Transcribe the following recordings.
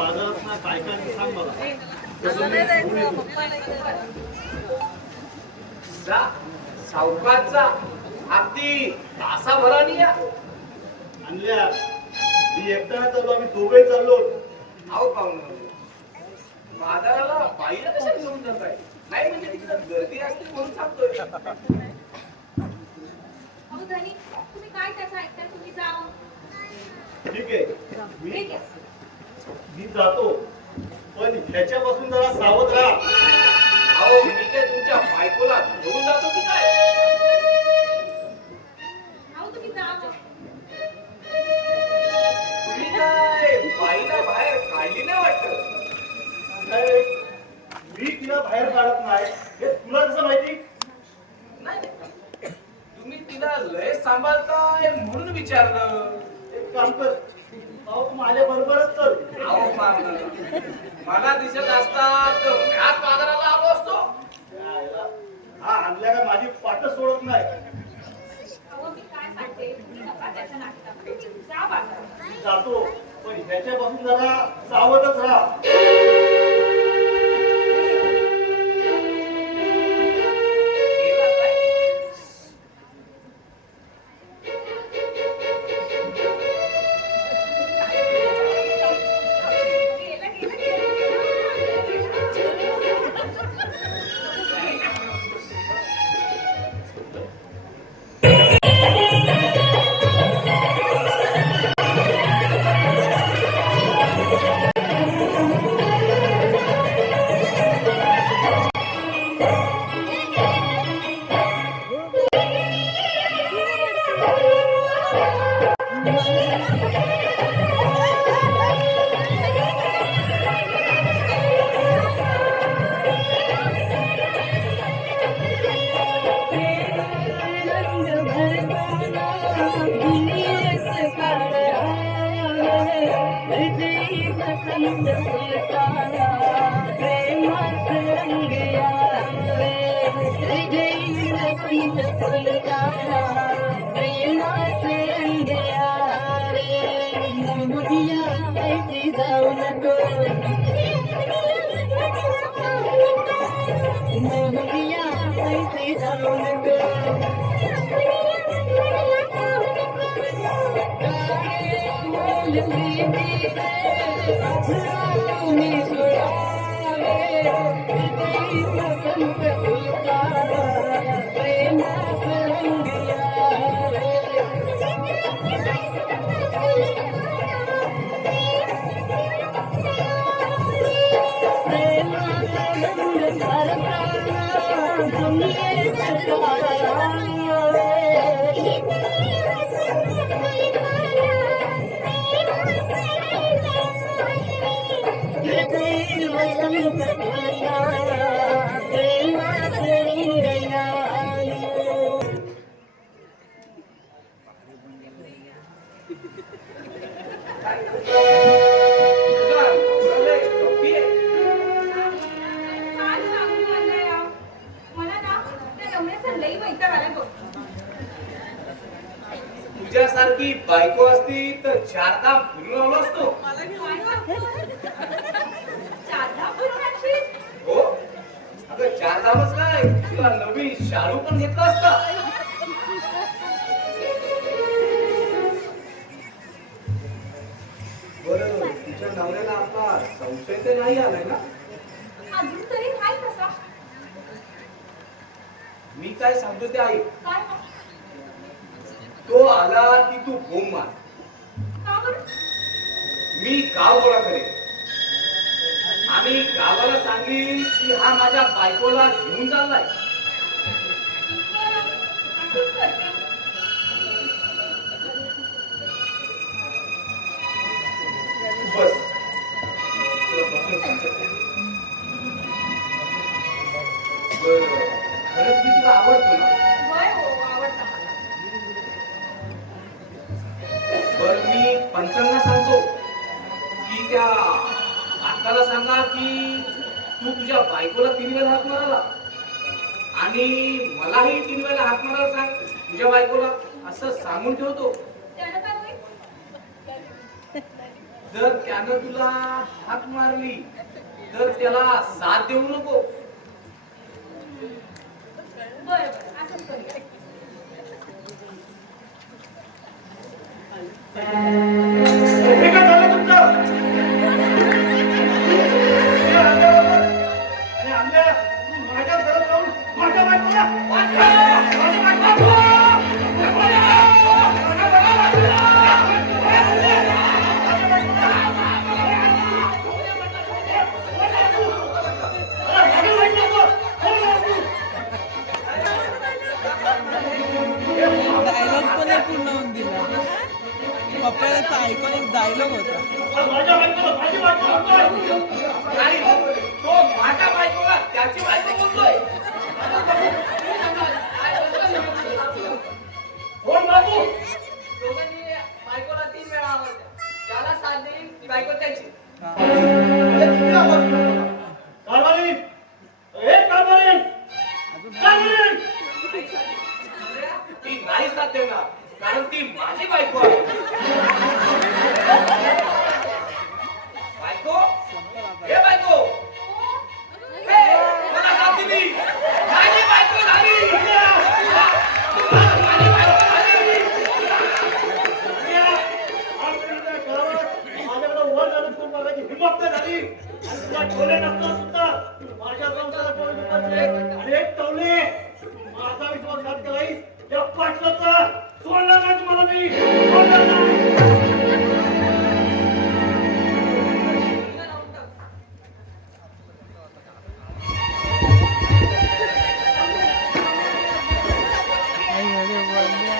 बाजारात ना काय काय सांग मला. सावकाचा अगदी तासाभराने या. आणल्या मी एकटा चाललो, आम्ही दोघे चाललो. अहो पाहुणं, बाजाराला बाईला कशा घेऊन जात आहे? नाही म्हणजे तिकडे गर्दी असते म्हणून सांगतोय. अहो धनी, तुम्ही काय त्याचं ऐकताय? तुम्ही जाओ. ठीक आहे, मी जातो, पण ह्याच्यापासून जरा सावध राहा. अहो मी काय तुमच्या बायकोला घेऊन जातो की काय? अहो तुम्ही जाओ. तुम्ही काय बाईला बाहेर काढली नाही वाटत? काय, मी तिला बाहेर काढत नाही हे तुला कसं माहिती? नाही, तुम्ही तिला लय सांभाळताय म्हणून विचारलं. एक काम कर, अहो तू माझ्या बरोबरच चल. अहो पाहुणं, मला दिसत असतात तर ह्याच बाजाराला आलो असतो. हा आणल्या का माझी पाठच सोडत नाही. अहो मी काय सांगते, तुम्ही नका त्याच्या नाटकात. जा बाजारात. मी जातो, पण ह्याच्यापासून जरा सावधच राहा. गेला काय? काय सांगू मला? मला ना त्या नवऱ्याचा लई वैताग आलाय बघ. तुझ्यासारखी बायको असती तर चारदा फिरून आलो असतो. काय सांगतो? चारधा फिरून आणशील? हो, अगं चारधामच काय, तुला नवीन शालू पण घेतला असता. बरं, तुझ्या नवऱ्याला आपला संशय तर नाही आलाय ना? अजून तरी नाही तसा. मी काय सांगतो ते आई, काय? तो आला की तू बोंब मार. का बरं? मी गाव गोळा करेन आणि गावाला सांगेन की हा माझ्या बायकोला घेऊन चाललाय. बरं, असंच करते. बस, तुला बसून सांगतो. बरं, खरंच मी तुला आवडतो ना? वय हो, आवडतं मला. बरं, मी पंचांना सांगतो की त्या अक्काला सांगा की तू तुझ्या बायकोला 3 वेळा हाक मारायला आणि मलाही 3 वेळा हाक मारायला सांग तुझ्या बायकोला, असं सांगून ठेवतो. त्यानं काय होईल? जर त्यानं तुला हाक मारली तर त्याला साथ देऊ नको. बरं बरं असंच करूया. हे काय झालं तुमचं? हे आणल्याबरोबर आणि आणल्या माझ्या घरात राहून माझ्या बायकोला माझ्या डायलॉग पण एक पूर्ण होऊन दिला. पप्पाचा ऐकून एक डायलॉग होता. माझ्या बायकोला माझी बायको म्हणतोय. आणि तो माझ्या बायकोला त्याची बायको बोलतोय. कोण बाबू? दोघांनी बायकोला 3 वेळा आवडल्या. ज्याला साथ देईल ती बायको त्याची. अरे किती आवाज? कारभारी ए कारभारी कारभारी ती नाही साथ देणार कारण ती माझी बायको आहे. बायको हे बायको हे मला साथ दिली. माझी बायको झाली. माझी बायको झाली. माझ्याकडे वर जाणून तू मागायची हिंमत नाही झाली आणि तुला ठेवले नसताना सुद्धा माझ्या संसारात कोण विचारते? आणि एक टवले माझा विश्वासघात करायस या पाटलाचा सोडला नाही तुम्हाला मी सोडला नाही. आई अरे बोलल्या.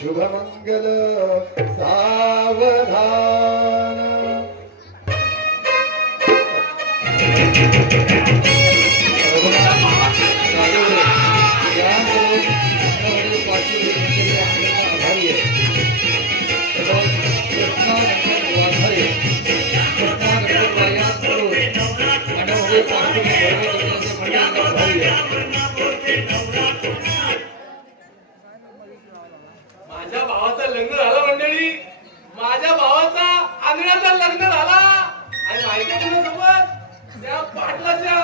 शुभमंगल सावधान. माझ्या भावाचं लग्न झालं मंडळी. माझ्या भावाचा आंधळ्याचं लग्न झाला आणि माहिती आहे तुला सोबत त्या पाटलाच्या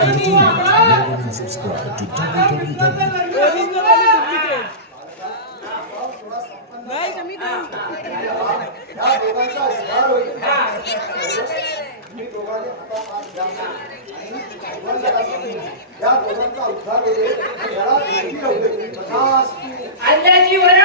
Entertainment. Like and subscribe to www. Original आणि duplicate. नाही कमी करू. या दोघांचा विवाह होईल. मी दोघांनी हाताहात घ्यावा. या दोघांचा उद्धार होईल. याला भेटी होईल. तथास्तु. अंड्याची वर